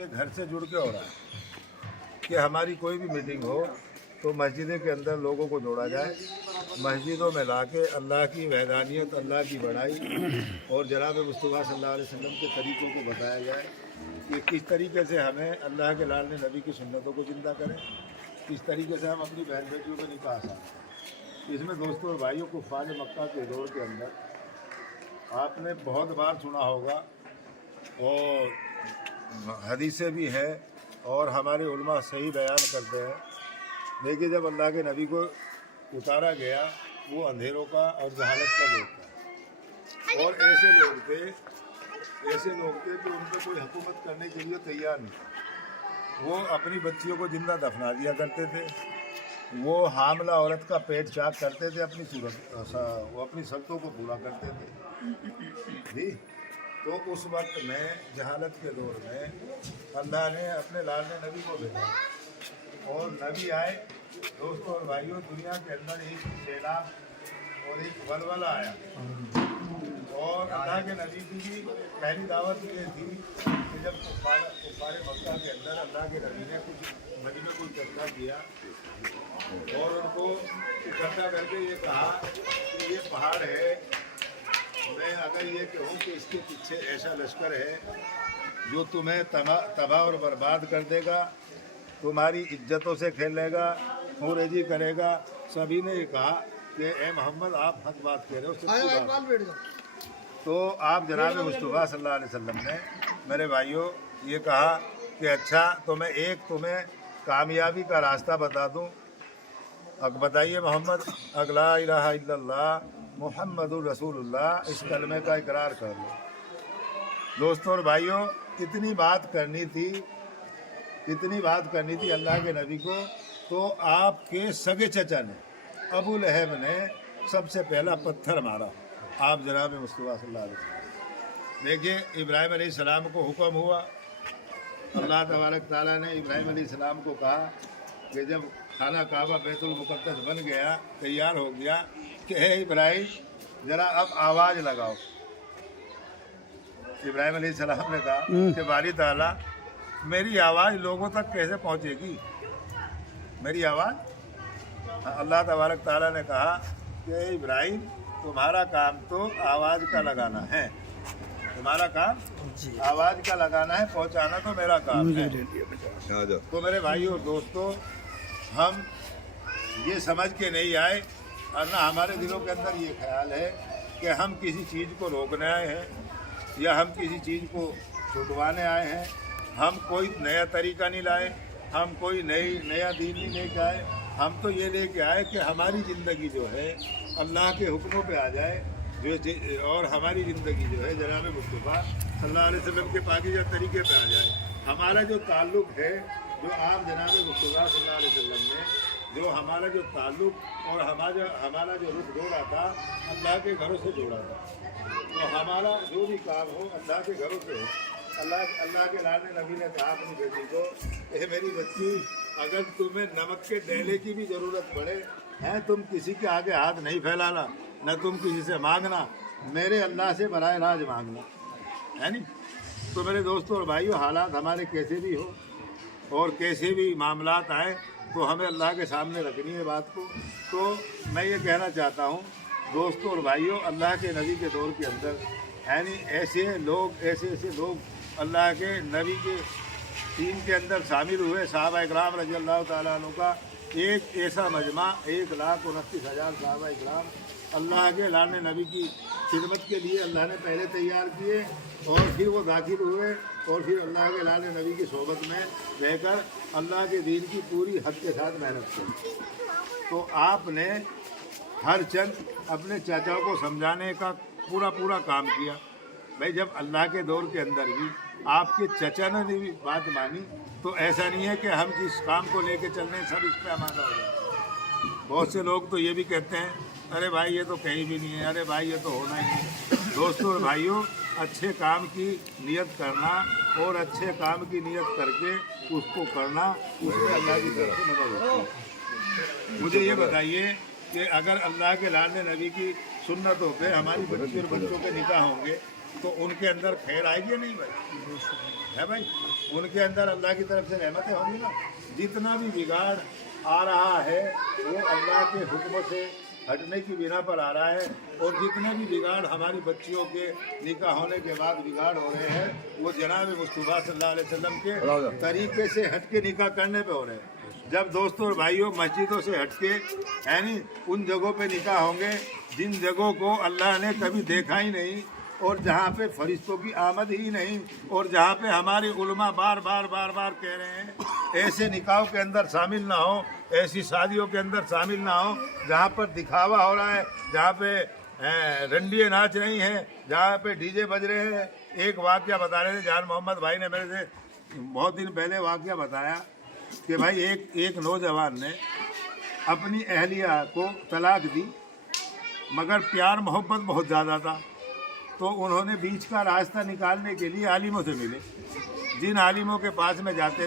के घर से जुड़ के हो रहा है कि हमारी कोई भी मीटिंग हो तो मस्जिद के अंदर लोगों को जोड़ा जाए, मस्जिदों में लाके अल्लाह की वहदानियत, अल्लाह की बड़ाई और जनाब मुस्तफ़ा सल्लल्लाहु अलैहि वसल्लम के तरीक़ों को बताया जाए कि किस तरीके से हमें अल्लाह के लाल ने नबी की सुन्नतों को ज़िंदा करें, किस तरीके से हम अपनी बहन बेटियों को निकाह सां। इसमें दोस्तों और भाइयों को कुफ़ार मक्का के दौर के अंदर आपने बहुत बार सुना होगा और हदीसें भी हैं और हमारे उलमा सही बयान करते हैं। देखिए, जब अल्लाह के नबी को उतारा गया वो अंधेरों का और जहालत का लोग था और ऐसे लोग थे कि उन पर कोई हुकूमत करने के लिए तैयार नहीं। वो अपनी बच्चियों को जिंदा दफना दिया करते थे, वो हामला औरत का पेट चाक करते थे, वो अपनी शर्तों को पूरा करते थे जी। तो उस वक्त में जहालत के दौर में अल्लाह ने अपने लाल ने नबी को भेजा और नबी आए। दोस्तों और भाइयों, दुनिया के अंदर एक सैलाब और एक वलवला आया और अल्लाह के नबी की भी पहली दावत ये थी कि जब कुफ़ार मक्का के अंदर अल्लाह के नबी ने कुछ मजमे को इकट्ठा किया और उनको इकट्ठा करके ये कहा कि ये पहाड़ है, मैं अगर ये कहूँ कि इसके पीछे ऐसा लश्कर है जो तुम्हें तबाह और बर्बाद कर देगा, तुम्हारी इज्जतों से खेलेगा, खुरेजी करेगा। सभी ने ये कहा कि ए मोहम्मद, आप हक बात कह रहे हो, सच्ची बात। तो आप जनाब मुस्तफ़ा सल्लल्लाहु अलैहि वसल्लम ने मेरे भाइयों ये कहा कि अच्छा तो मैं एक तुम्हें कामयाबी का रास्ता बता दूं। अब बताइए मोहम्मद, अगला इलाहा इल्लल्लाह मुहम्मदुर रसूलुल्लाह, इस कलमे का इकरार कर लो। दोस्तों और भाइयों, कितनी बात करनी थी अल्लाह के नबी को। तो आपके सगे चचा ने अबू लहब ने सबसे पहला पत्थर मारा आप जनाब मुस्तफ़ा सल्लल्लाहु अलैहि वसल्लम। देखिए, इब्राहिम अलैहिस्सलाम को हुक्म हुआ, अल्लाह तबारक ताला ने इब्राहिम अलैहिस्सलाम को कहा कि जब खाना काबा बैतुल मुक़द्दस बन गया, तैयार हो गया, कि हे इब्राहिम ज़रा अब आवाज़ लगाओ। इब्राहिम अलैहिस्सलाम ने कहा कि बारी ताला मेरी आवाज़ लोगों तक कैसे पहुँचेगी, मेरी आवाज़। अल्लाह तबारक ताला ने कहा कि इब्राहिम तुम्हारा काम तो आवाज़ का लगाना है, तुम्हारा काम आवाज़ का लगाना है, पहुँचाना तो मेरा काम है। तो मेरे भाइयों और दोस्तों, हम ये समझ के नहीं आए और ना हमारे दिलों के अंदर ये ख्याल है कि हम किसी चीज़ को रोकने आए हैं या हम किसी चीज़ को छुटवाने आए हैं। हम कोई नया तरीका नहीं लाए, हम कोई नया दीन नहीं लेके आए। हम तो ये लेके आए कि हमारी ज़िंदगी जो है अल्लाह के हुक्मों पे आ जाए, और हमारी ज़िंदगी जो है जनाब मुस्तफ़ा सल्लल्लाहु अलैहि वसल्लम के पाकीज़ा तरीके पे आ जाए। हमारा जो ताल्लुक़ है, जो आप जनाब मुस्तफ़ा सल्लल्लाहु अलैहि वसल्लम ने जो हमारा जो ताल्लुक़ और हमारा जो रुख जोड़ा था, अल्लाह के घरों से जोड़ा था। तो हमारा जो भी काम हो अल्लाह के घरों से हो। अल्लाह के लाल नबी ने कहा अपनी बेटी को, ए मेरी बच्ची, अगर तुम्हें नमक के डेले की भी ज़रूरत पड़े है, तुम किसी के आगे हाथ नहीं फैलाना, न तुम किसी से मांगना, मेरे अल्लाह से बराह राज मांगना, है नहीं। तो मेरे दोस्तों और भाइयों, हालात हमारे कैसे भी हो और कैसे भी मामलात आए, तो हमें अल्लाह के सामने रखनी है बात को। तो मैं ये कहना चाहता हूँ दोस्तों और भाइयों, अल्लाह के नबी के दौर के अंदर यानी ऐसे लोग अल्लाह के नबी के दीन के अंदर शामिल हुए। सहाबा इकराम रज़ी अल्लाह ताला अन्हु का एक ऐसा मजमा, 1,29,000 सहाबा इकराम अल्लाह के लाल नबी की खिदमत के लिए अल्लाह ने पहले तैयार किए और फिर वो दाखिल हुए और फिर अल्लाह के लाल नबी की सोबत में रहकर अल्लाह के दीन की पूरी हद के साथ मेहनत की। तो आपने हर चंद अपने चाचाओं को समझाने का पूरा काम किया। भाई, जब अल्लाह के दौर के अंदर भी आपके चचा ने भी बात मानी, तो ऐसा नहीं है कि हम जिस काम को लेके चल रहे हैं सब इस पर आमादा हो जाए। बहुत से लोग तो ये भी कहते हैं, अरे भाई ये तो कहीं भी नहीं है, अरे भाई ये तो होना ही नहीं। दोस्तों और भाइयों, अच्छे काम की नियत करना और अच्छे काम की नियत करके उसको करना, उसमें अल्लाह की तरफ से मदद होती है। मुझे ये बताइए कि अगर अल्लाह के लाल नबी की सुन्नतों पे हमारी बच्ची और बच्चों के निकाह होंगे तो उनके अंदर खैर आएगी या नहीं भाई? है भाई, उनके अंदर अल्लाह की तरफ से रहमतें होंगी ना। जितना भी बिगाड़ आ रहा है वो अल्लाह के हुक्म से हटने की बिना पर आ रहा है, और जितने भी बिगाड़ हमारी बच्चियों के निकाह होने के बाद बिगाड़ हो रहे हैं वो जनाब मुस्तफा सल्लल्लाहु अलैहि वसल्लम के तरीके से हटके निकाह करने पे हो रहे हैं। जब दोस्तों और भाइयों मस्जिदों से हटके यानी उन जगहों पे निकाह होंगे जिन जगहों को अल्लाह ने कभी देखा ही नहीं, और जहाँ पे फरिश्तों की आमद ही नहीं, और जहाँ पे हमारे उलमा बार बार कह रहे हैं ऐसे निकाहों के अंदर शामिल ना हो, ऐसी शादियों के अंदर शामिल ना हो जहाँ पर दिखावा हो रहा है, जहाँ पे रंडिये नाच रही हैं, जहाँ पे डीजे बज रहे हैं। एक वाकया बता रहे थे जान मोहम्मद भाई ने मेरे से बहुत दिन पहले वाकया बताया कि भाई एक नौजवान ने अपनी अहलिया को तलाक दी, मगर प्यार मोहब्बत बहुत ज़्यादा था, तो उन्होंने बीच का रास्ता निकालने के लिए आलिमों से मिले। जिन आलिमों के पास में जाते